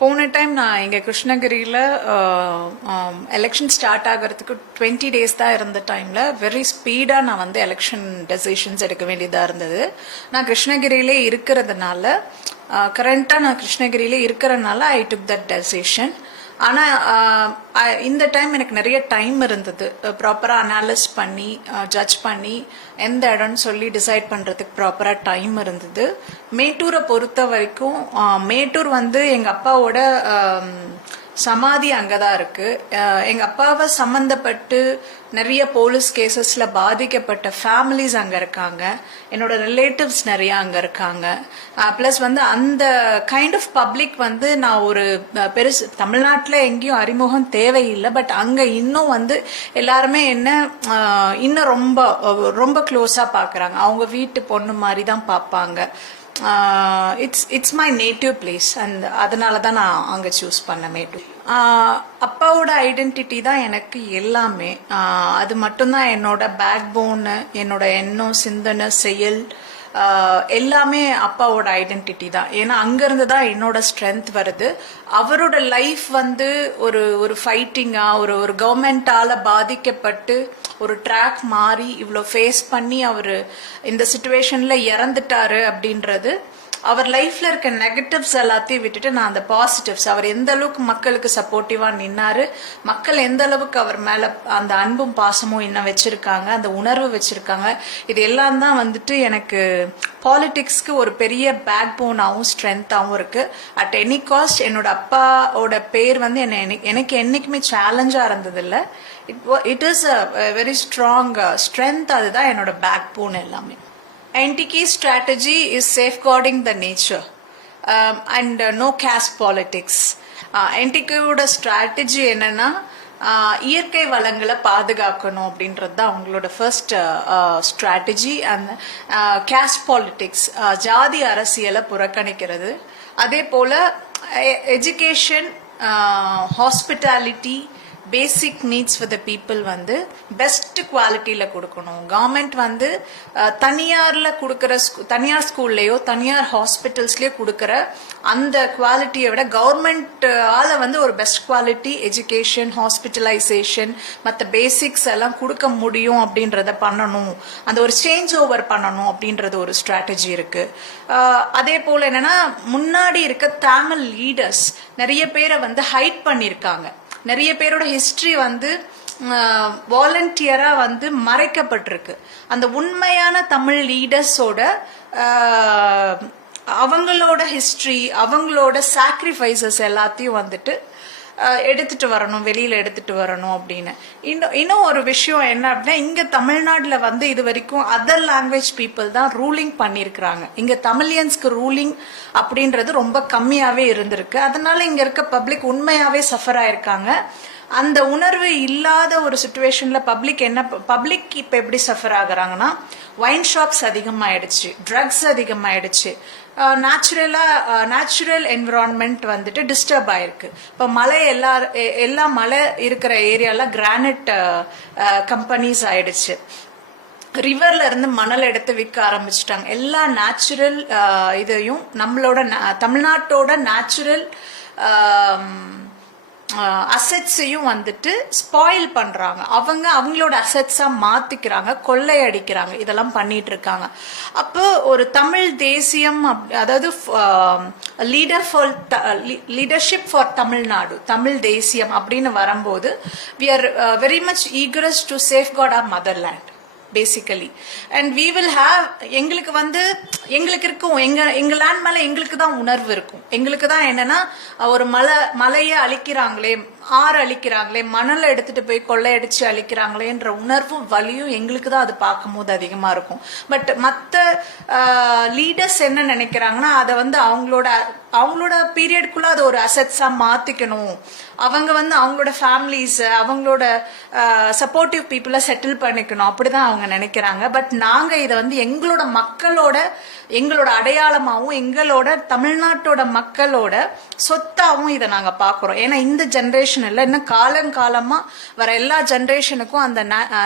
போன டைம் நான் இங்கே கிருஷ்ணகிரியில் எலெக்ஷன் ஸ்டார்ட் ஆகிறதுக்கு 20 டேஸ் தான் இருந்த டைமில் வெரி ஸ்பீடாக நான் வந்து எலெக்ஷன் டெசிஷன்ஸ் எடுக்க வேண்டியதாக இருந்தது. நான் கிருஷ்ணகிரியிலே இருக்கிறதுனால கரண்ட்டாக நான் கிருஷ்ணகிரியிலே இருக்கிறதுனால ஐ டுக் தட் டெசிஷன். ஆனால் இந்த டைம் எனக்கு நிறைய டைம் இருந்தது ப்ராப்பராக அனாலிஸ் பண்ணி ஜட்ஜ் பண்ணி எந்த இடம்னு சொல்லி டிசைட் பண்ணுறதுக்கு ப்ராப்பராக டைம் இருந்தது. மேட்டூரை பொறுத்த வரைக்கும் மேட்டூர் வந்து எங்கள் அப்பாவோட சமாதி அங்கே தான் இருக்கு. எங்கள் அப்பாவை சம்மந்தப்பட்டு நிறைய போலீஸ் கேசஸ்ல பாதிக்கப்பட்ட ஃபேமிலிஸ் அங்கே இருக்காங்க. என்னோட ரிலேட்டிவ்ஸ் நிறைய அங்கே இருக்காங்க. ப்ளஸ் வந்து அந்த கைண்ட் ஆஃப் பப்ளிக் வந்து நான் ஒரு பெருசு தமிழ்நாட்டில் எங்கேயும் அறிமுகம் தேவையில்லை. பட் அங்கே இன்னும் வந்து எல்லாருமே என்ன இன்னும் ரொம்ப ரொம்ப க்ளோஸாக பார்க்குறாங்க. அவங்க வீட்டு பொண்ணு மாதிரி தான் பார்ப்பாங்க. It's my native place. அதனால தான் நான் அங்கே சூஸ் பண்ணேன் மேட்டூர். அப்பாவோட ஐடென்டிட்டி தான் எனக்கு எல்லாமே. அது மட்டும்தான் என்னோட பேக் போனு, என்னோட எண்ணம், சிந்தனை, செயல் எல்லாமே அப்பாவோட ஐடென்டிட்டி தான். ஏன்னா அங்கிருந்து தான் என்னோட ஸ்ட்ரென்த் வருது. அவரோட லைஃப் வந்து ஒரு ஃபைட்டிங்கா ஒரு கவர்மெண்டால பாதிக்கப்பட்டு ஒரு ட்ராக் மாறி இவ்வளோ ஃபேஸ் பண்ணி அவர் இந்த சிச்சுவேஷன்ல இறந்துட்டாரு அப்படின்றது அவர் லைஃப்ல இருக்க நெகட்டிவ்ஸ் எல்லாத்தையும் விட்டுட்டு நான் அந்த பாசிட்டிவ்ஸ், அவர் எந்த அளவுக்கு மக்களுக்கு சப்போர்ட்டிவா நின்னாரு, மக்கள் எந்த அளவுக்கு அவர் மேல அந்த அன்பும் பாசமும் இன்னும் வச்சிருக்காங்க, அந்த உணர்வு வச்சிருக்காங்க, இது எல்லாம் தான் வந்துட்டு எனக்கு பாலிடிக்ஸ்க்கு ஒரு பெரிய பேக் போனாவும் ஸ்ட்ரென்த்தாகவும் இருக்கு. அட் எனி காஸ்ட் என்னோட அப்பாவோட பேர் வந்து எனக்கு என்னைக்குமே சேலஞ்சா இருந்தது இல்லை. It is a very strong strength. அதுதான் என்னோட பேக் போன் எல்லாமே. NTK's strategy is safeguarding the nature and no caste politics. NTKயோட ஸ்ட்ராட்டஜி என்னன்னா இயற்கை வளங்களை பாதுகாக்கணும் அப்படின்றது தான் அவங்களோட first strategy. And caste politics, ஜாதி அரசியலை புறக்கணிக்கிறது. அதே போல education, hospitality, basic needs for the people வந்து பெஸ்ட் குவாலிட்டியில் கொடுக்கணும். கவர்மெண்ட் வந்து தனியார் ஸ்கூல்லையோ தனியார் ஹாஸ்பிட்டல்ஸ்லயோ கொடுக்குற அந்த குவாலிட்டியை விட கவர்மெண்டால வந்து ஒரு பெஸ்ட் குவாலிட்டி எஜுகேஷன், ஹாஸ்பிட்டலைசேஷன், மற்ற பேசிக்ஸ் எல்லாம் கொடுக்க முடியும் அப்படின்றத பண்ணணும். அந்த ஒரு சேஞ்ச் ஓவர் பண்ணணும் அப்படின்றது ஒரு ஸ்ட்ராட்டஜி இருக்கு. அதே போல என்னன்னா முன்னாடி இருக்க தமிழ் லீடர்ஸ் நிறைய பேரை வந்து ஹைட் பண்ணியிருக்காங்க. நிறைய பேரோட ஹிஸ்டரி வந்து வாலண்டியரா வந்து மறைக்கப்பட்டிருக்கு. அந்த உண்மையான தமிழ் லீடர்ஸோட அவங்களோட ஹிஸ்டரி, அவங்களோட சாக்ரிஃபைசஸ் எல்லாத்தையும் வந்துட்டு எடுத்துட்டு வரணும், வெளியில எடுத்துட்டு வரணும் அப்படின்னு. இன்னும் ஒரு விஷயம் என்ன அப்படின்னா, இங்க தமிழ்நாட்டுல வந்து இது வரைக்கும் அதர் லாங்குவேஜ் பீப்புள் தான் ரூலிங் பண்ணிருக்கிறாங்க. இங்க தமிழியன்ஸ்க்கு ரூலிங் அப்படின்றது ரொம்ப கம்மியாவே இருந்திருக்கு. அதனால இங்க இருக்க பப்ளிக் உண்மையாவே சஃபர் ஆயிருக்காங்க. அந்த உணர்வு இல்லாத ஒரு சிச்சுவேஷன்ல பப்ளிக் இப்ப எப்படி சஃபர் ஆகுறாங்கன்னா, வைன் ஷாப்ஸ் அதிகமாயிடுச்சு, ட்ரக்ஸ் அதிகமாயிடுச்சு, நேச்சுரல் என்விரான்மெண்ட் வந்துட்டு டிஸ்டர்ப் ஆயிருக்கு. இப்போ எல்லா மலை இருக்கிற ஏரியால கிரானைட் கம்பெனிஸ் ஆயிடுச்சு. ரிவர்ல இருந்து மணல் எடுத்து விற்க ஆரம்பிச்சிட்டாங்க. எல்லா நேச்சுரல் இதையும் தமிழ்நாட்டோட நேச்சுரல் அசெட்ஸையும் வந்துட்டு ஸ்பாயில் பண்றாங்க. அவங்களோட அசெட்ஸா மாத்திக்கிறாங்க, கொள்ளையடிக்கிறாங்க, இதெல்லாம் பண்ணிட்டு இருக்காங்க. அப்போ ஒரு தமிழ் தேசியம், அதாவது லீடர்ஷிப் ஃபார் தமிழ்நாடு, தமிழ் தேசியம் அப்படின்னு வரும்போது we are very much eager to safeguard our motherland basically, and we will have எங்களுக்கு இருக்கும், எங்க லேண்ட் மேல எங்களுக்கு தான் உணர்வு இருக்கும். எங்களுக்கு தான் என்னன்னா, ஒரு மலையை அழிக்கிறாங்களே, ஆறு அழிக்கிறாங்களே, மணலை எடுத்துட்டு போய் கொள்ளையடிச்சு அழிக்கிறாங்களேன்ற உணர்வும் வலியும் எங்களுக்கு தான் அது பார்க்கும் போது அதிகமா இருக்கும். பட் மற்ற லீடர்ஸ் என்ன நினைக்கிறாங்கன்னா, அதை வந்து அவங்களோட பீரியட்குள்ள அது ஒரு அசெட்ஸா மாத்திக்கணும், அவங்க வந்து அவங்களோட ஃபேமிலிஸ், அவங்களோட சப்போர்ட்டிவ் பீப்புளை செட்டில் பண்ணிக்கணும், அப்படிதான் அவங்க நினைக்கிறாங்க. பட் நாங்க இதை வந்து எங்களோட அடையாளமாவும் எங்களோட தமிழ்நாட்டோட மக்களோட சொத்தாவும் இதை நாங்க பாக்குறோம். ஏன்னா இந்த ஜெனரேஷன் ஜென்ரேஷன் இல்லை, இன்னும் காலங்காலமா வர எல்லா ஜென்ரேஷனுக்கும் அந்த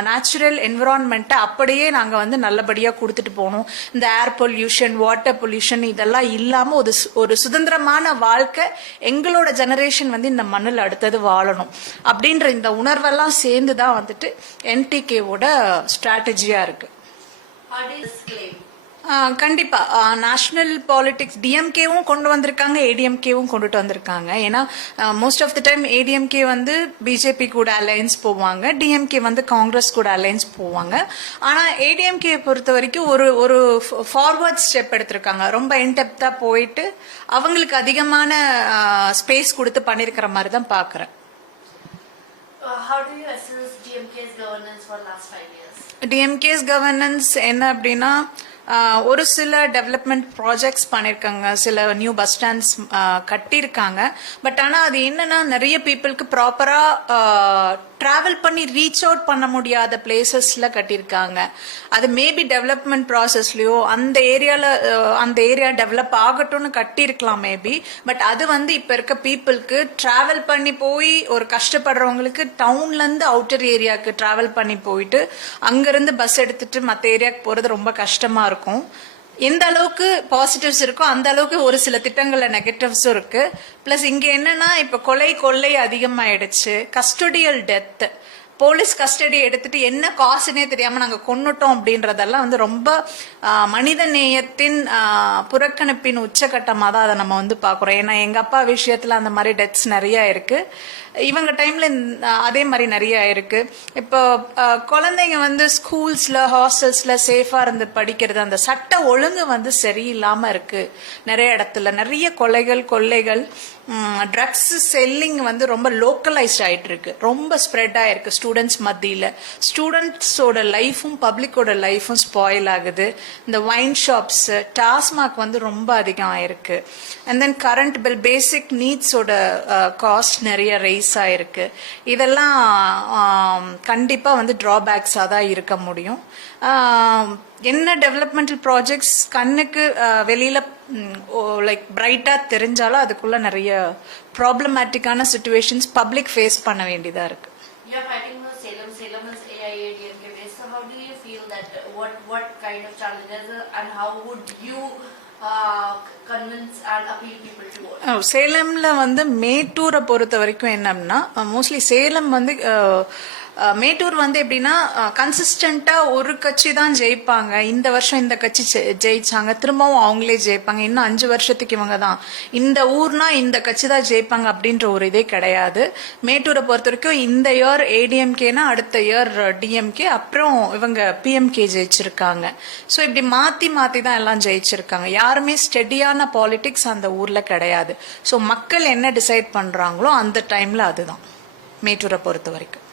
நேச்சுரல் என்விரான்மெண்ட்டை அப்படியே நாங்க வந்து நல்லபடியா கொடுத்துட்டு போகணும். இந்த ஏர் பொல்யூஷன், வாட்டர் பொல்யூஷன் இதெல்லாம் இல்லாம ஒரு சுதந்திரமான வாழ்க்கை எங்களோட ஜெனரேஷன் வந்து இந்த மண்ணில் அடுத்தது வாழணும் அப்படின்ற இந்த உணர்வெல்லாம் சேர்ந்துதான் வந்துட்டு என்டிகேவோட ஸ்ட்ராட்டஜியா இருக்கு. கண்டிப்பா நேஷனல் பாலிடிக்ஸ் டிஎம்கேவும் கொண்டு வந்திருக்காங்க, ஏடிஎம்கேவும் கொண்டுட்டு வந்திருக்காங்க. ஏன்னா most of the time ADMK வந்து பிஜேபி கூட அலையன்ஸ் போவாங்க, டிஎம்கே வந்து காங்கிரஸ் கூட அலையன்ஸ் போவாங்க. ஆனா ஏடிஎம்கே பொறுத்த வரைக்கும் ஒரு ஃபார்வர்ட் ஸ்டெப் எடுத்திருக்காங்க. ரொம்ப இன்டெப்தா போயிட்டு அவங்களுக்கு அதிகமான ஸ்பேஸ் கொடுத்து பண்ணிருக்கிற மாதிரி தான் பாக்குறேன். How do you assess DMK's governance for last 5 years? DMK's governance என்ன அப்படின்னா ஒரு சில டெவலப்மெண்ட் ப்ராஜெக்ட்ஸ் பண்ணியிருக்காங்க, சில நியூ பஸ் ஸ்டாண்ட்ஸ் கட்டியிருக்காங்க. பட் ஆனால் அது என்னன்னா நிறைய பீப்புளுக்கு ப்ராப்பராக டிராவல் பண்ணி ரீச் அவுட் பண்ண முடியாத பிளேசஸ்ல கட்டியிருக்காங்க. அது மேபி டெவலப்மெண்ட் ப்ராசஸ்லயோ அந்த ஏரியா டெவலப் ஆகட்டும்னு கட்டியிருக்கலாம் மேபி. பட் அது வந்து இப்ப இருக்க பீப்புளுக்கு டிராவல் பண்ணி போய் ஒரு கஷ்டப்படுறவங்களுக்கு டவுன்ல இருந்து அவுட்டர் ஏரியாவுக்கு டிராவல் பண்ணி போயிட்டு அங்கிருந்து பஸ் எடுத்துட்டு மற்ற ஏரியாவுக்கு போறது ரொம்ப கஷ்டமா இருக்கும். எந்த அளவுக்கு பாசிட்டிவ்ஸ் இருக்கோ அந்த அளவுக்கு ஒரு சில திட்டங்கள்ல நெகட்டிவ்ஸும் இருக்கு. பிளஸ் இங்க என்னன்னா இப்ப கொள்ளை அதிகமாயிடுச்சு, கஸ்டோடியல் டெத், போலீஸ் கஸ்டடி எடுத்துட்டு என்ன காசுனே தெரியாம நாங்க கொன்னுட்டோம் அப்படின்றதெல்லாம் வந்து ரொம்ப மனித நேயத்தின் புறக்கணிப்பின் உச்சகட்டமா தான் அதை நம்ம வந்து பாக்குறோம். ஏன்னா எங்க அப்பா விஷயத்துல அந்த மாதிரி டெத்ஸ் நிறைய இருக்கு, இவங்க டைம்ல அதே மாதிரி நிறைய இருக்கு. இப்போ குழந்தைங்க வந்து ஸ்கூல்ஸ்ல ஹாஸ்டல்ஸ்ல சேஃபா இருந்து படிக்கிறது, அந்த சட்ட ஒழுங்கு வந்து சரியில்லாம இருக்கு. நிறைய இடத்துல நிறைய கொள்ளைகள், ட்ரக்ஸ் செல்லிங் வந்து ரொம்ப லோக்கலைஸ்ட் ஆயிட்டு இருக்கு, ரொம்ப ஸ்ப்ரெட் ஆயிருக்கு ஸ்டூடெண்ட்ஸ் மத்தியில. ஸ்டூடெண்ட்ஸோட லைஃபும் பப்ளிக்கோட லைஃபும் ஸ்பாயில் ஆகுது. இந்த வைன் ஷாப்ஸ், டாஸ்மாக் வந்து ரொம்ப அதிகம் ஆயிருக்கு. And then current bill, basic நீட்ஸோட காஸ்ட் நிறைய ரைஸ் ஆயிருக்கு. இதெல்லாம் கண்டிப்பா வந்து டிராபேக்ஸா தான் இருக்க முடியும். என்ன டெவலப்மெண்டல் ப்ராஜெக்ட்ஸ் கண்ணுக்கு வெளியில லைக் பிரைட்டா தெரிஞ்சாலும் அதுக்குள்ள நிறைய ப்ராப்ளமேட்டிக்கான சிச்சுவேஷன்ஸ் பப்ளிக் ஃபேஸ் பண்ண வேண்டியதா இருக்கு. Salem is AIADMK based. So how do you feel that what kind of challenges and how would you convince and appeal people to vote? சேலம்ல வந்து மேட்டூரை பொறுத்த வரைக்கும் என்னன்னா மோஸ்ட்லி சேலம் வந்து மேட்டூர் வந்து எப்படின்னா கன்சிஸ்டன்டா ஒரு கட்சி தான் ஜெயிப்பாங்க. இந்த வருஷம் இந்த கட்சி ஜெயிச்சாங்க, திரும்பவும் அவங்களே ஜெயிப்பாங்க, இன்னும் 5 வருஷத்துக்கு இவங்க தான், இந்த ஊர்னா இந்த கட்சி தான் ஜெயிப்பாங்க அப்படின்ற ஒரு இதே கிடையாது. மேட்டூரை பொறுத்த வரைக்கும் இந்த இயர் ஏடிஎம்கேனா அடுத்த இயர் டிஎம்கே, அப்புறம் இவங்க பிஎம்கே ஜெயிச்சிருக்காங்க. ஸோ இப்படி மாத்தி தான் எல்லாம் ஜெயிச்சிருக்காங்க. யாருமே ஸ்டெடியான பாலிடிக்ஸ் அந்த ஊர்ல கிடையாது. ஸோ மக்கள் என்ன டிசைட் பண்றாங்களோ அந்த டைம்ல அதுதான் மேட்டூரை பொறுத்த வரைக்கும்.